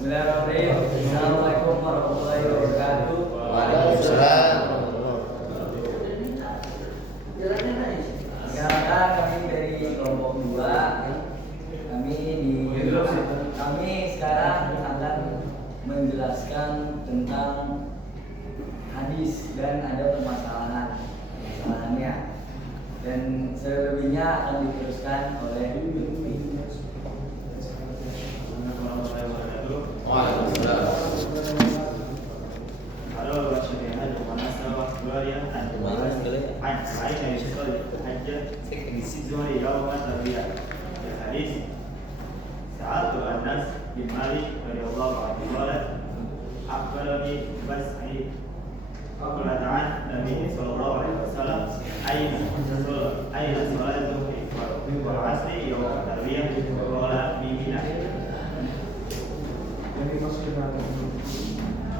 Bismillahirrahmanirrahim. Assalamualaikum warahmatullahi wabarakatuh. Waalaikumsalam. Sekarang kami dari kelompok 2. Kami sekarang akan menjelaskan tentang hadis dan ada permasalahannya. Dan selebihnya akan diteruskan oleh Lutfi. Sa'atu Anas bin Malik radhiyallahu anhu qala akhbarani Bas'i qala ta'ala Nabi sallallahu alaihi wasallam aina salatu wa asri yawm tarwiyah qala bi Mina.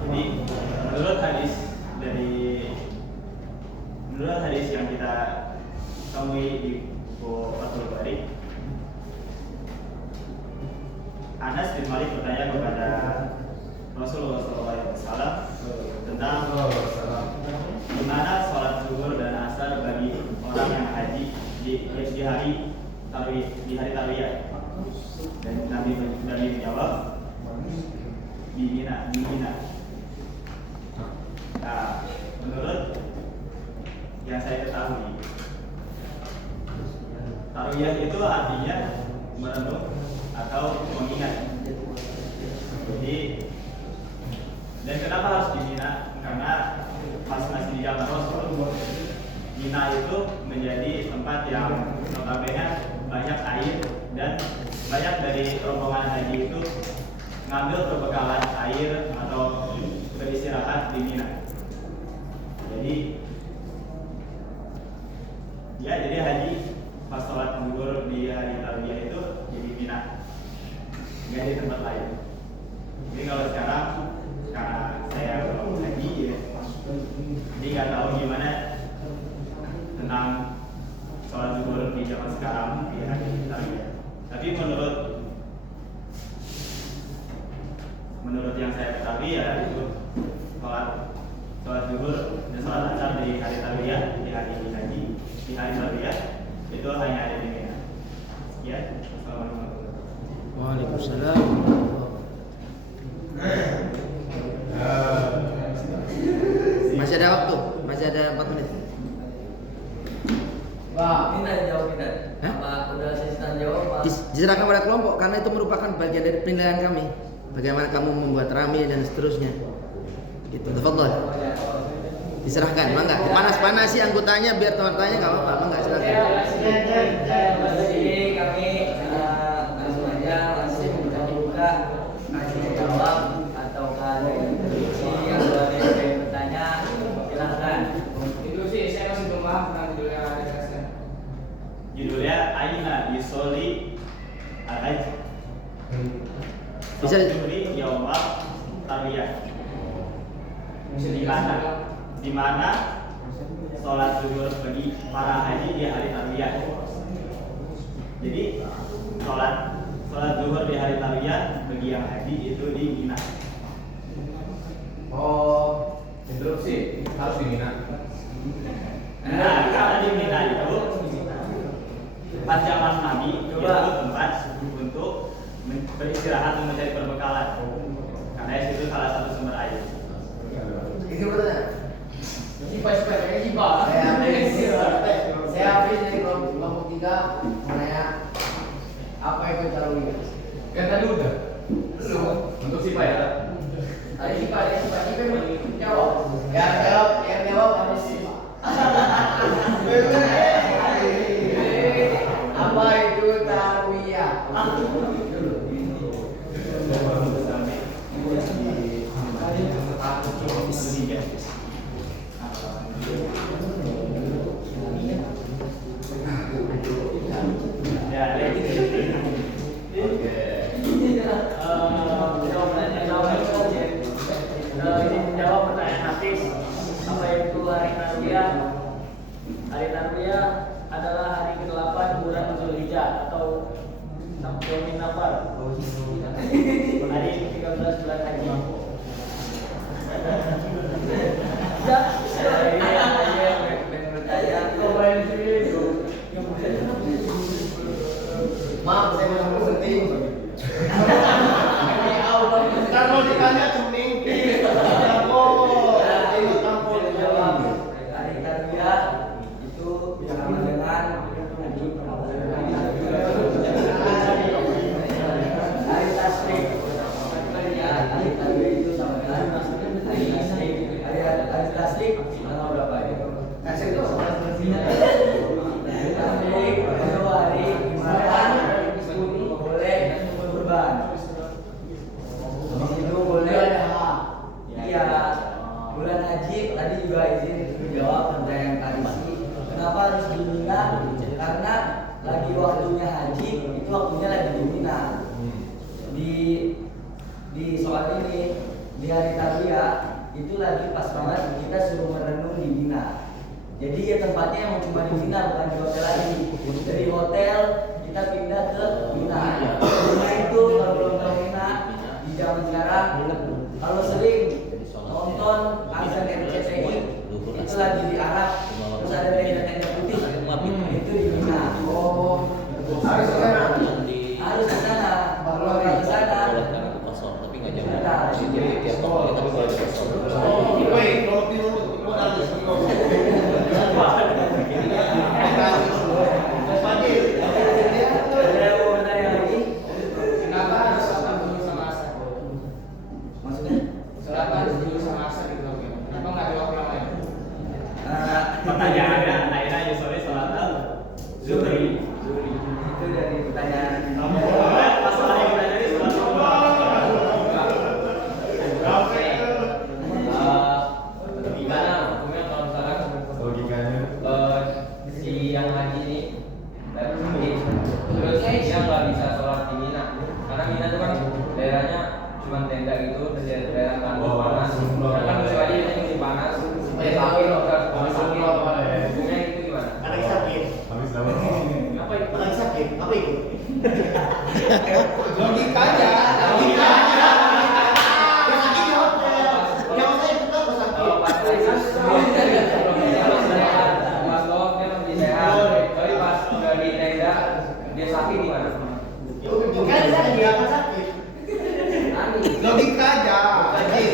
Jadi menurut hadis yang kita temui di Fathul Bari, Anas bin Malik bertanya kepada Rasulullah SAW tentang gimana sholat zuhur dan asar bagi orang yang haji di hari tarwiyah. Dan Nabi menjawab di Mina. Nah, menurut yang saya ketahui, tarwiyah itu artinya merenung atau mengingat. Jadi, dan kenapa harus di Mina? Karena pas masih di zaman Rasul, Mina itu menjadi tempat yang notabene banyak air dan banyak dari rombongan haji itu ngambil perbekalan air atau beristirahat di Mina. Jadi haji pas sholat zuhur di hari tarwiyah itu jadi Mina, nggak di tempat lain. Jadi kalau sekarang karena saya belum haji ya, jadi nggak tahu gimana tentang sholat zuhur di zaman sekarang di hari tarwiyah. Tapi menurut yang saya ketahui ya itu sholat zuhur dan sholat asar di hari tarwiyah, di hari haji, di hari tarwiyah itu hanya ada di Mina. Ya, assalamualaikum. Waalaikumsalam. Masih ada waktu, masih ada 4 menit. Pak, minta jawab kita. Hah? Apa udah asisten jawab, Pak? Diserahkan pada kelompok karena itu merupakan bagian dari penilaian kami. Bagaimana kamu membuat rame dan seterusnya. Gitu, tafadhol. Diserahkan, mangga. Panas-panasi anggotanya biar teman-temannya enggak apa-apa, mangga silakan. Jadi kami langsung aja buka kasih jawab atau ada introduksi atau ada yang pengen bertanya silahkan. Itu sih saya masih belum paham tentang judul yang ada jelaskan. Judulnya Aina Yusoli Al-Hajj. Bisa Judul Yaumul Tarwiyah. Di mana sholat zuhur bagi para haji di hari tarwiyah. Jadi sholat zuhur di hari tarwiyah bagi yang haji itu di Mina. Oh, interupsi harus di Mina. Nah, karena di Mina itu pas zaman Nabi itu tempat untuk beristirahat dan mencari perbekalan. Karena itu salah satu sumber air. Ini bertanya. Saya habis dari kelompok 3 menanya apa itu tarwiyah? Kan tadi udah. Belum. Untuk Sipa ya. Tadi Sipa menjawab. Yang jawab harus Sipa. Apa itu tarwiyah? 13 bulan haji. Ya, saya pengen bertanya. Maaf, saya mau penting. Kalau ditanya ceming, Jawab. Hari tarbiyah itu sama dengan hari tasrik. Hari tarbiyah itu sama dengan hari tasrik. Hari tasrik tanggal berapa ya? Tasrik itu hari di mana boleh kurban. Di situ boleh. Iya. Bulan haji tadi juga izin menjawab pertanyaan tadi sih. Kenapa harus di Mina? Karena lagi waktunya haji, itu waktunya lagi di Mina. Di soal ini di hari tarbiyah itu lagi pas banget kita suruh merenung di Mina. Jadi ya tempatnya yang cuma di Mina, bukan di hotel lagi. Dari hotel kita pindah ke Mina. Mina itu kalau belum tahu Mina di zaman sekarang, kalau sering nonton azan RCTI itu lagi di Arab, terus ada tenda-tenda putih itu di Mina. harus ke sana. Harus ke sana. Kalau nggak ke sana, tapi nggak jam. bentar. Jadi tiap toko kita boleh kosong. Woi, kalau bingung ikut harus Ada yang mau bertanya lagi? Kenapa harus sholat dulu sama asar? Maksudnya? Sholat harus dulu sama asar gitu loh. Kenapa nggak di waktu yang lain? Pertanyaannya, akhirnya Yusuf sholat zuhri. Itu dari pertanyaan. Masalah yang kita jadi sholat Gimana hukumnya kalau misalkan logikanya. si yang haji ini terus dia nggak bisa sholat di Mina karena Mina itu kan daerahnya cuma tenda gitu dan daerah tandus panas. Kan musim haji ini musim panas. Dia sakit, habis sakit. Hukumnya itu gimana? Anak sakit. Habis apa? Apa itu? Anak sakit. Apa ikut? Logikanya. Yang sakit di hotel. Yang saya ikut apa sakit? Kalau pas pas lock dia masih sehat, tapi pas udah di tenda dia sakit gimana? Kan saya dia akan sakit. Logika aja. Aji.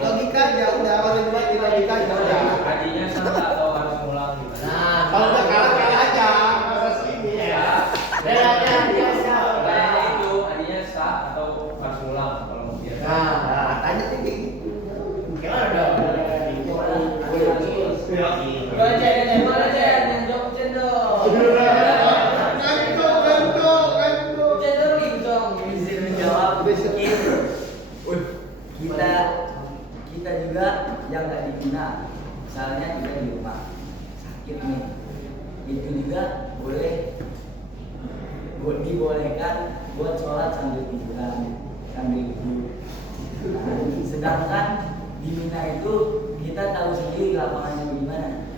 Logika aja udah kalau cuma di logika aja udah. Hajinya sah atau harus ngulang gimana? Nah, kalau udah kalah aja. Masa sini ya. Dia siapa? Pertanyaannya itu hajinya sah atau harus ngulang kalau dia? Nah, tanya tinggi. Gimana dong? Izin menjawab. Kita juga yang nggak di Mina, misalnya kita di rumah sakit nih, itu juga dibolehkan buat sholat sambil tiduran, sambil duduk. Sedangkan di Mina itu kita tahu sendiri lapangannya gimana,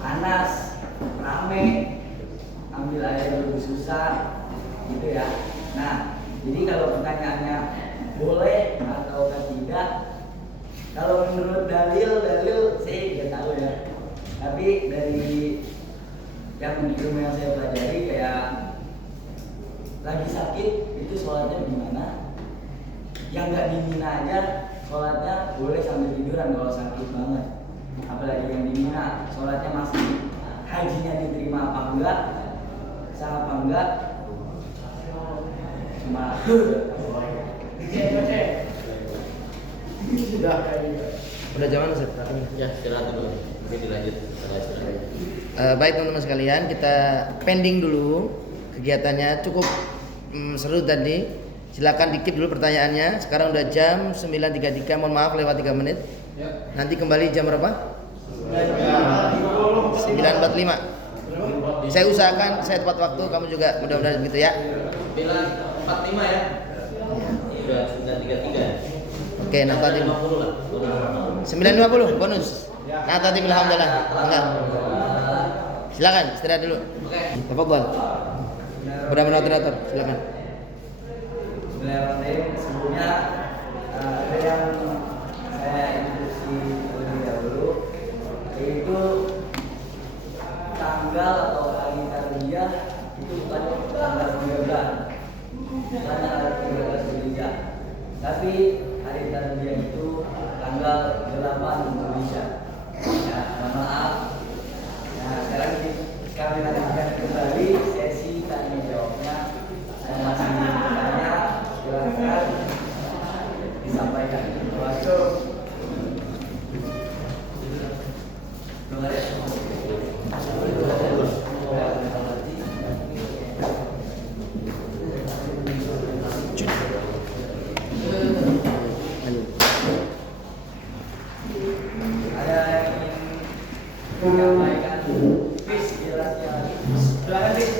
panas, rame, ambil air lebih susah, gitu ya. Nah, jadi kalau pertanyaannya boleh atau tidak, kalau menurut dalil saya nggak tahu ya. Tapi dari ilmu yang saya pelajari kayak lagi sakit itu sholatnya gimana? Yang nggak di Mina aja sholatnya boleh sambil tiduran kalau sakit banget. Apalagi yang di Mina sholatnya masih hajinya diterima apa enggak, sah apa enggak, cuma Udah zaman Ustaz? Ya, istirahat dulu. Mungkin dilanjut setelah istirahat. Baik teman-teman sekalian, kita pending dulu kegiatannya, cukup seru tadi. Silakan di-keep dulu pertanyaannya. Sekarang udah jam 9.33, mohon maaf lewat 3 menit. Nanti kembali jam berapa? 9.45. Saya usahakan saya tepat waktu, kamu juga mudah-mudahan begitu ya. Bilang 45 ya. Udah 9.33. Oke, nah tadi 50 lah. 9.50 bonus. Nah tadi alhamdulillah. Enggak. Silakan istirahat dulu. Tafadhol. Mudah-mudahan moderator, silakan. Bismillahirrahmanirrahim. Tapi hari tarbiyah itu tanggal 8 Indonesia. Ya, mohon maaf. Nah, sekarang kami lanjutkan kembali sesi tanya jawabnya. Yang masih bertanya, silakan disampaikan. Waktu. Ada yang ingin menyampaikan? Bis, jelasnya. Silakan bis.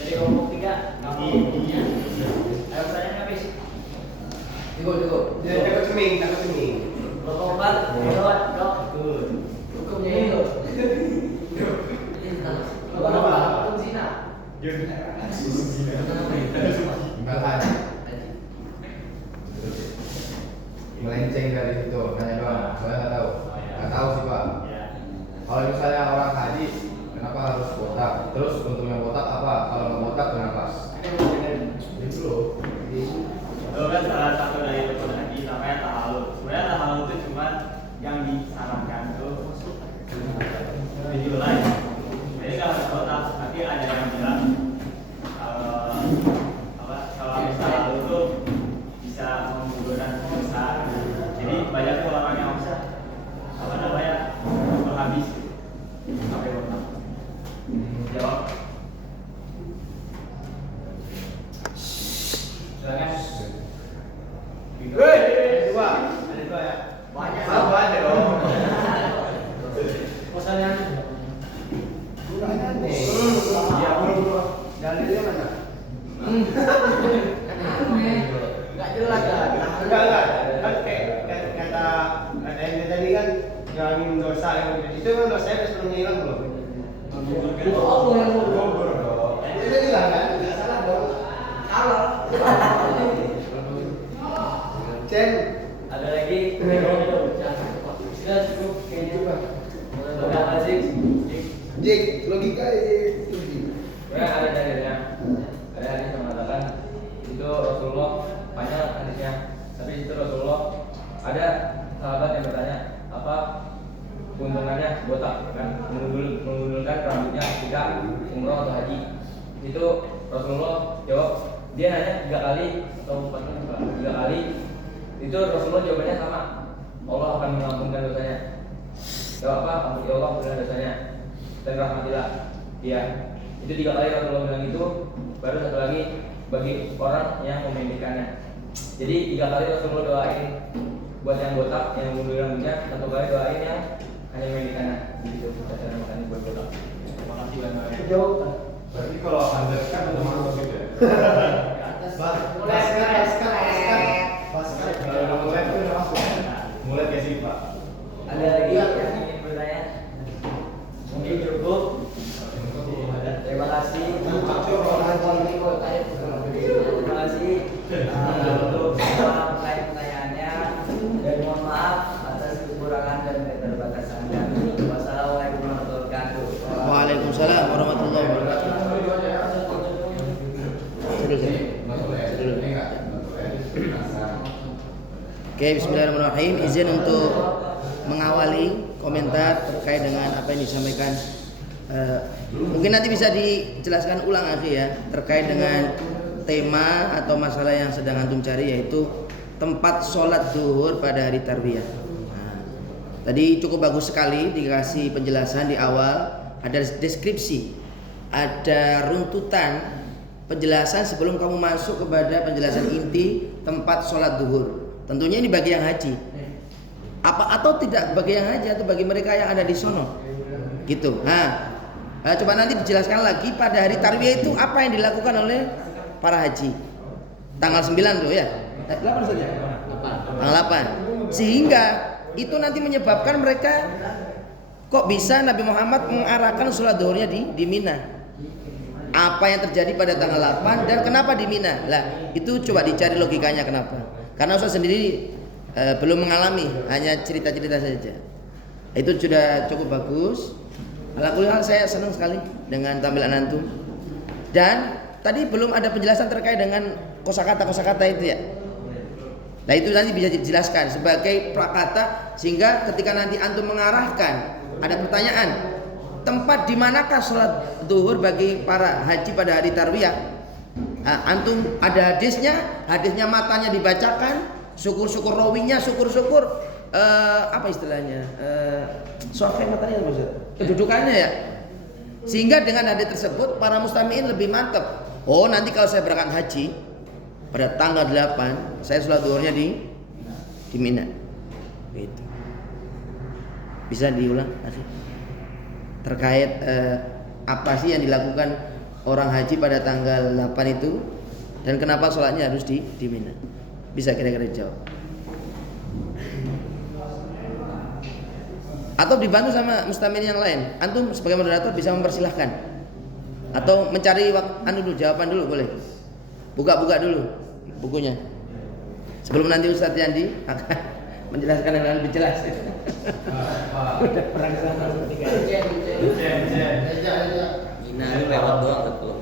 Dari kelompok 3. Ada pertanyaan nggak bis? Cukup. Takut ceming. Kelompok 4, lewat, dok. Hukumnya itu. Hukum zina. Melenceng dari situ, hanya doang. Saya nggak tahu sih Pak. Kalau misalnya orang haji, kenapa harus botak? Terus untuk yang botak apa? Kalau nggak botak kenapa? Itu loh. Itu kan salah satu dari rukun haji namanya tahallul. Sebenarnya tahallul itu cuma yang disarankan tuh video lain. Jadi kalau kotak nanti ada yang bilang kalau misal itu bisa menggugurkan dosa. Jadi banyak orang yang bisa berhabis sampai kotak. Jawab. Silakan. Ada dua ya. Banyak. Apa aja dong. Masalahnya Kurang nih. Ya bro. Dalilnya mana? nggak jelas kan? Enggak. Kan kayak kata yang tadi kan ngilangin dosa yang itu kan dosanya sebenarnya hilang belum? Itu Allah yang mau. Gugur dong. Itu hilang kan? Nggak salah dong. Salah. Cen. Ada lagi? Sudah cukup kayak gitu Bang. Udah masih. Jik, logika Ada dalilnya. Ada hadis yang mengatakan itu Rasulullah banyak hadisnya. Tapi itu Rasulullah ada sahabat yang bertanya apa keuntungannya botak kan mengundurkan rambutnya ketika umroh atau haji. Itu Rasulullah jawab, dia nanya 3 kali atau 4 kali, 3 kali. Itu Rasulullah jawabannya sama, Allah akan mengampunkan dosanya. Jawab apa? Ampuni Allah, ampunkan dosanya dan rahmatilah dia. Itu 3 kali Rasulullah bilang itu. Baru satu lagi bagi orang yang memedikannya. Jadi 3 kali Rasulullah doain buat yang botak, yang mundur rambutnya. 1 kali doain yang hanya memedikannya. Gitu cara makannya buat botak. Terima kasih banyak. Jawab. Berarti kalau Anda kan udah masuk gitu ya? Mulai sekarang. Kalau udah mulai itu udah masuk. Mulai kayak sih Pak. Ada lagi yang ingin bertanya? Mungkin cukup. Terima kasih. Terima kasih untuk semua pertanyaannya dan mohon maaf atas kekurangan dan keterbatasan kami. Wassalamualaikum warahmatullahi wabarakatuh. Waalaikumsalam warahmatullahi wabarakatuh. Oke, bismillahirrahmanirrahim. Izin untuk mengawali komentar terkait dengan apa yang disampaikan. Mungkin nanti bisa dijelaskan ulang lagi ya terkait dengan tema atau masalah yang sedang antum cari, yaitu tempat sholat zuhur pada hari tarbiyah. Nah, tadi cukup bagus sekali dikasih penjelasan di awal, ada deskripsi, ada runtutan penjelasan sebelum kamu masuk kepada penjelasan inti tempat sholat zuhur. Tentunya ini bagi yang haji. Apa atau tidak bagi yang haji atau bagi mereka yang ada di sono, gitu. Nah, coba nanti dijelaskan lagi pada hari tarbiyah itu apa yang dilakukan oleh para haji. Tanggal 9 tuh ya. 8 saja. Tanggal 8. Sehingga itu nanti menyebabkan mereka kok bisa Nabi Muhammad mengarahkan sholat zuhurnya di Mina. Apa yang terjadi pada tanggal 8 dan kenapa di Mina? Lah, itu coba dicari logikanya kenapa. Karena Ustaz sendiri belum mengalami, hanya cerita-cerita saja. Itu sudah cukup bagus. Alhamdulillah saya senang sekali dengan tampilan antum. Dan tadi belum ada penjelasan terkait dengan kosakata itu ya. Nah itu nanti bisa dijelaskan sebagai prakata sehingga ketika nanti antum mengarahkan ada pertanyaan tempat di manakah sholat zuhur bagi para haji pada hari tarwiyah. Nah, antum ada hadisnya matanya dibacakan, syukur-syukur rawinya, syukur-syukur apa istilahnya? Soalnya matanya apa Ustaz? Kedudukannya ya. Sehingga dengan hadis tersebut para mustami'in lebih mantap. Oh, nanti kalau saya berangkat haji pada tanggal 8 saya sholat zuhurnya di Mina. Gitu. Bisa diulang masih? Terkait apa sih yang dilakukan orang haji pada tanggal 8 itu dan kenapa sholatnya harus di Mina? Bisa kira-kira jawab? Atau dibantu sama mustamin yang lain? Antum sebagai moderator bisa mempersilahkan atau mencari jawaban dulu boleh. Buka-buka dulu bukunya sebelum nanti Ustadz Yandi akan menjelaskan yang lebih jelas. Udah perang sama ketiga. Mina itu lewat doang kalau.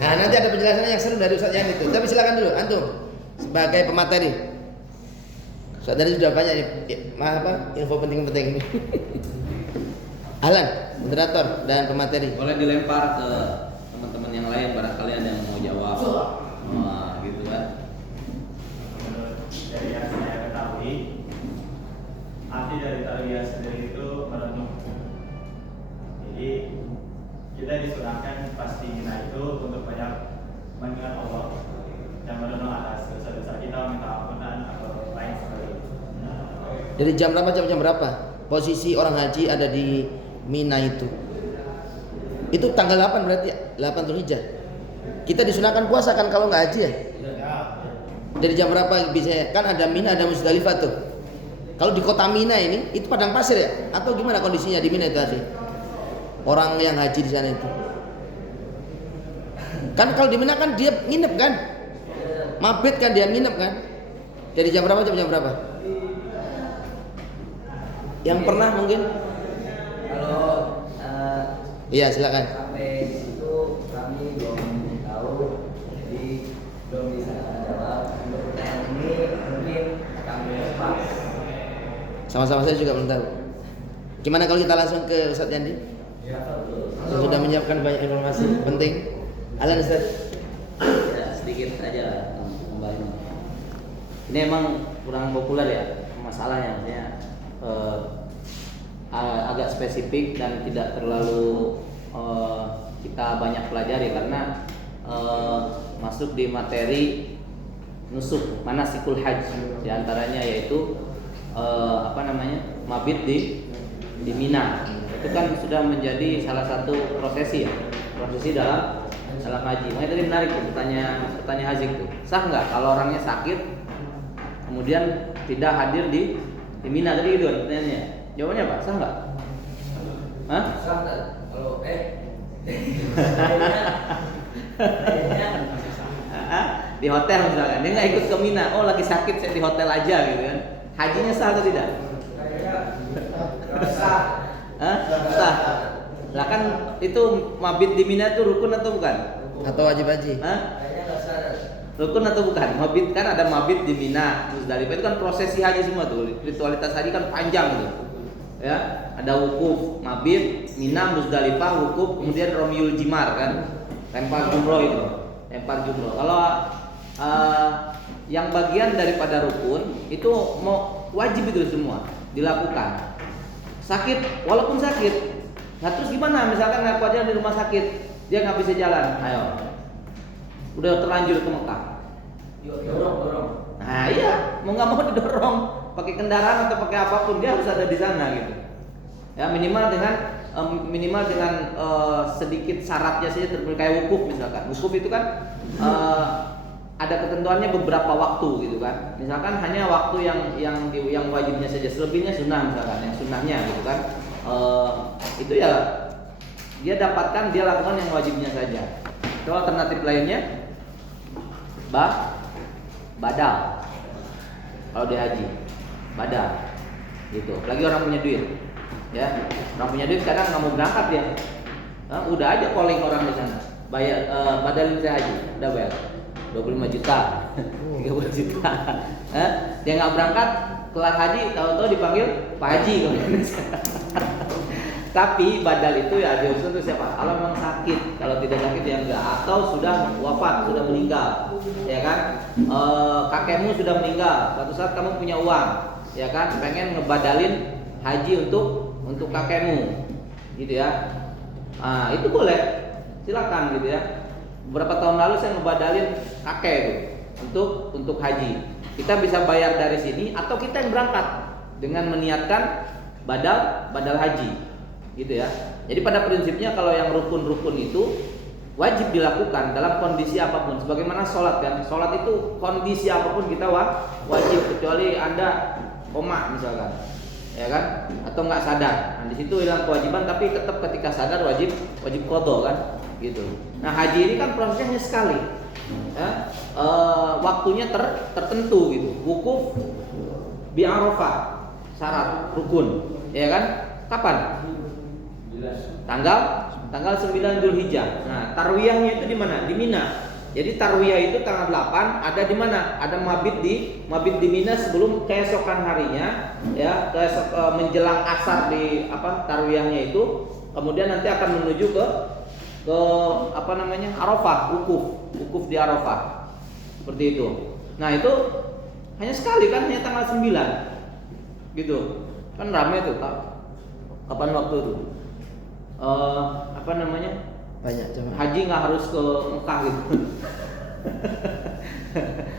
Nah, nanti ada penjelasannya yang seru dari Ustadz Yandi itu. Tapi silakan dulu antum sebagai pemateri. Ustadz Yandi sudah banyak info penting-penting ini. Alan, moderator dan pemateri. Boleh dilempar ke teman-teman yang lain barangkali ada yang mau jawab. Gitu kan. Dari yang saya ketahui, arti dari tarwiyah sendiri itu merenung. Jadi kita disunahkan pasti Mina itu untuk banyak mengingat Allah dan merenung atas dosa-dosa kita, minta ampunan atau lain sebagainya. Dari jam berapa? Posisi orang haji ada di Mina itu. Itu tanggal 8 berarti ya? 8 Dzulhijjah. Kita disunahkan puasa kan kalau nggak haji ya? Dari jam berapa bisa? Kan ada Mina, ada Musdalifah tuh. Kalau di kota Mina ini, itu padang pasir ya? Atau gimana kondisinya di Mina itu tadi? Orang yang haji di sana itu. Kan kalau di Mina kan dia nginep kan? Mabit kan dia nginep kan? Dari jam berapa jam berapa? Yang pernah mungkin? Kalau Iya silakan. sampai situ kami belum tahu, jadi belum bisa jawab. Untuk pertanyaan ini mungkin kami pas. Sama-sama saya juga belum tahu. Gimana kalau kita langsung ke Ustadz Yandi? Yang sudah menyiapkan banyak informasi penting. Alan Ustadz. Ya, sedikit saja kembali. Ini emang kurang populer ya masalahnya, maksudnya agak spesifik dan tidak terlalu kita banyak pelajari karena masuk di materi nusuk manasikul haji, diantaranya yaitu mabit di Mina. Itu kan sudah menjadi salah satu prosesi dalam haji. Makanya tadi menarik tuh pertanyaan Hazik tuh. Sah nggak kalau orangnya sakit kemudian tidak hadir di Mina tadi gitu kan pertanyaannya. Jawabannya apa? Sah nggak? Hah? Sah nggak? Kalau Di hotel misalkan dia nggak ikut ke Mina, oh lagi sakit saya di hotel aja gitu kan. Hajinya sah atau tidak? sah. Hah? Sah. Lah kan itu mabit di Mina itu rukun atau bukan? Atau wajib haji? Hah? Kayaknya nggak sah. Rukun atau bukan? Mabit kan ada mabit di Mina, Musdalifah itu kan prosesi haji semua tuh. Ritualitas haji kan panjang gitu. Ya, ada wukuf, mabit, Mina, Musdalifah, wukuf, kemudian Romyul Jimar kan. Lempar jumroh itu. Lempar jumroh. Kalau yang bagian daripada rukun itu mau wajib itu semua dilakukan. Sakit, walaupun sakit. Nah terus gimana? Misalkan aku aja di rumah sakit, dia nggak bisa jalan. Ayo, udah terlanjur ke Mekah. Dorong. Nah iya, mau nggak mau didorong pakai kendaraan atau pakai apapun dia harus ada di sana gitu. Ya minimal dengan sedikit syaratnya saja kayak wukuf misalkan. Wukuf itu kan ada ketentuannya beberapa waktu gitu kan. Misalkan hanya waktu yang wajibnya saja, selebihnya sunnah misalkan, yang sunnahnya gitu kan. Itu ya dia dapatkan, dia lakukan yang wajibnya saja. Kalau alternatif lainnya badal. Kalau dia haji, badal. Gitu. Lagi orang punya duit. Ya, orang punya duit kadang nggak mau berangkat dia. Udah aja calling orang di sana. Bayar badalin saya haji, udah bayar. 25 juta, 30 juta. Dia nggak berangkat, kelar haji, tahu-tahu dipanggil Pak Haji. Tapi badal itu ya diusul itu siapa? Kalau memang sakit, kalau tidak sakit ya enggak, atau sudah wafat, sudah meninggal, ya kan? Kakekmu sudah meninggal, suatu saat kamu punya uang, ya kan? Pengen ngebadalin haji untuk kakekmu, gitu ya? Itu boleh, silakan gitu ya. Beberapa tahun lalu saya ngebadalin kakek itu untuk haji. Kita bisa bayar dari sini atau kita yang berangkat dengan meniatkan badal haji. Gitu ya. Jadi pada prinsipnya kalau yang rukun-rukun itu wajib dilakukan dalam kondisi apapun. Sebagaimana sholat kan, sholat itu kondisi apapun kita wajib, kecuali Anda koma misalkan, ya kan, atau nggak sadar. Nah di situ hilang kewajiban, tapi tetap ketika sadar wajib qadha kan, gitu. Nah haji ini kan prosesnya sekali, ya, waktunya tertentu gitu. Wukuf bi Arafah syarat rukun, ya kan? Kapan? Tanggal 9 Dzulhijjah. Nah, tarwiyahnya itu di mana? Di Mina. Jadi tarwiyah itu tanggal 8 ada di mana? Ada mabit di Mina sebelum keesokan harinya, ya, menjelang asar di tarwiyahnya itu. Kemudian nanti akan menuju ke Arafah, wukuf di Arafah. Seperti itu. Nah, itu hanya sekali kan, hanya tanggal 9. Gitu. Kan ramai tuh, Pak. Kapan waktu itu? Banyak coba. Haji nggak harus ke Mekah gitu.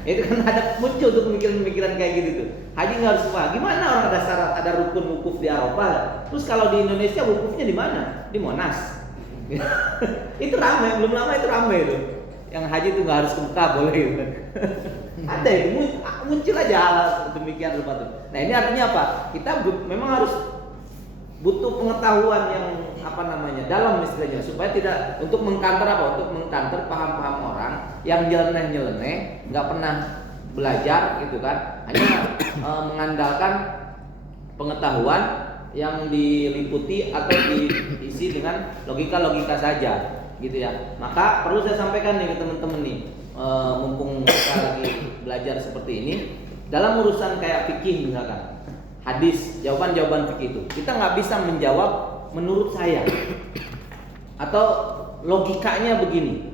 Itu kan ada muncul tuh pemikiran-pemikiran kayak gitu tuh. Haji nggak harus ke Mekah. Gimana orang ada syarat, ada rukun wukuf di Arafah? Terus kalau di Indonesia wukufnya di mana? Di Monas. Itu ramai, belum lama itu ramai itu. Yang haji tuh nggak harus ke Mekah boleh gitu. Ada itu muncul aja hal demikian rupa tuh. Nah ini artinya apa? Kita memang harus butuh pengetahuan yang dalam istilahnya, supaya tidak untuk mengkanter paham-paham orang yang nyeleneh, nggak pernah belajar gitu kan, hanya mengandalkan pengetahuan yang diliputi atau diisi dengan logika saja gitu ya. Maka perlu saya sampaikan nih ke teman-teman nih, mumpung kita lagi belajar seperti ini, dalam urusan kayak fikih misalkan, hadis, jawaban fikih itu kita nggak bisa menjawab menurut saya atau logikanya begini.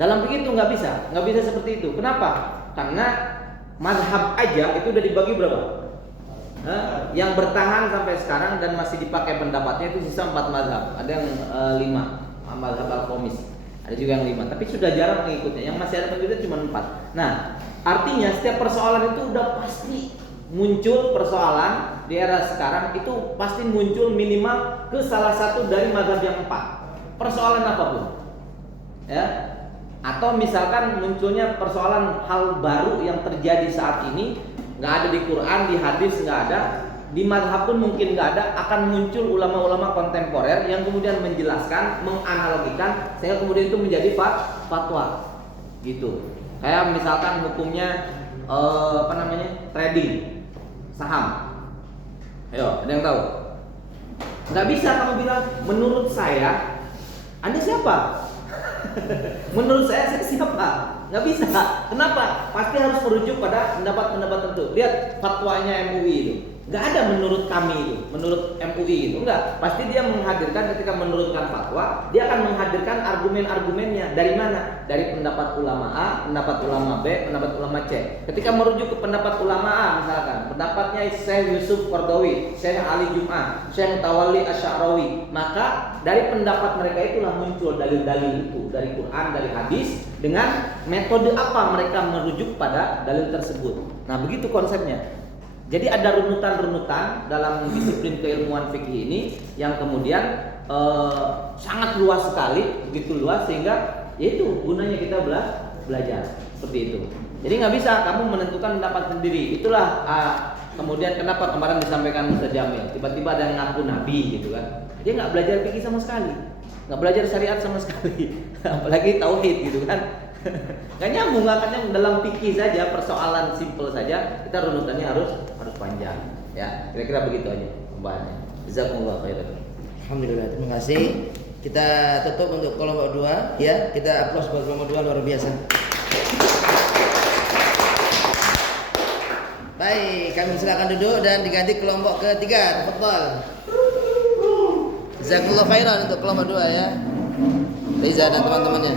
Dalam fikih itu nggak bisa seperti itu. Kenapa? Karena mazhab aja itu udah dibagi berapa? Yang bertahan sampai sekarang dan masih dipakai pendapatnya itu sisa 4 mazhab. Ada yang 5 mazhab al-Khamis, ada juga yang 5. Tapi sudah jarang mengikutnya. Yang masih ada pengikutnya cuma 4. Nah, artinya setiap persoalan itu udah pasti muncul persoalan di era sekarang itu pasti muncul minimal ke salah satu dari mazhab yang 4. Persoalan apapun, ya. Atau misalkan munculnya persoalan hal baru yang terjadi saat ini, nggak ada di Quran, di hadis nggak ada, di mazhab pun mungkin nggak ada, akan muncul ulama-ulama kontemporer yang kemudian menjelaskan, menganalogikan, sehingga kemudian itu menjadi fatwa, gitu. Kayak misalkan hukumnya trading saham. Ayo, ada yang tahu? Nggak bisa kamu bilang menurut saya. Anda siapa? Menurut saya siapa? Nggak bisa. Kenapa? Pasti harus merujuk pada pendapat-pendapat tertentu. Lihat fatwanya MUI itu. Nggak ada menurut kami itu, menurut MUI itu. Enggak. Pasti dia menghadirkan, ketika menurunkan fatwa, dia akan menghadirkan argumen-argumennya. Dari mana? Dari pendapat ulama A, pendapat ulama B, pendapat ulama C. Ketika merujuk ke pendapat ulama A misalkan, pendapatnya Syekh Yusuf Qaradawi, Syekh Ali Jum'ah, Syekh Mutawalli Asy'arawi, maka dari pendapat mereka itulah muncul dalil-dalil itu dari Quran, dari hadis, dengan metode apa mereka merujuk pada dalil tersebut. Nah, begitu konsepnya. Jadi ada runutan-runutan dalam disiplin keilmuan fikih ini yang kemudian sangat luas sekali, begitu luas sehingga yaitu gunanya kita belajar seperti itu. Jadi nggak bisa kamu menentukan pendapat sendiri. Itulah kemudian kenapa kemarin disampaikan Ustaz Jamil, tiba-tiba ada yang ngaku nabi gitu kan. Dia nggak belajar fikih sama sekali, nggak belajar syariat sama sekali, apalagi tauhid gitu kan. Gak nyambung, dalam fikih saja persoalan simple saja kita runutannya harus panjang, ya. Kira-kira begitu aja pembahasannya. Jazakumullah khairan. Alhamdulillah, terima kasih. Kita tutup untuk kelompok 2 ya. Kita aplaus buat kelompok 2 luar biasa. Baik, kami silakan duduk dan diganti kelompok ketiga. Tafadhal. Jazakallahu khairan untuk kelompok 2 ya. Reza dan teman-temannya.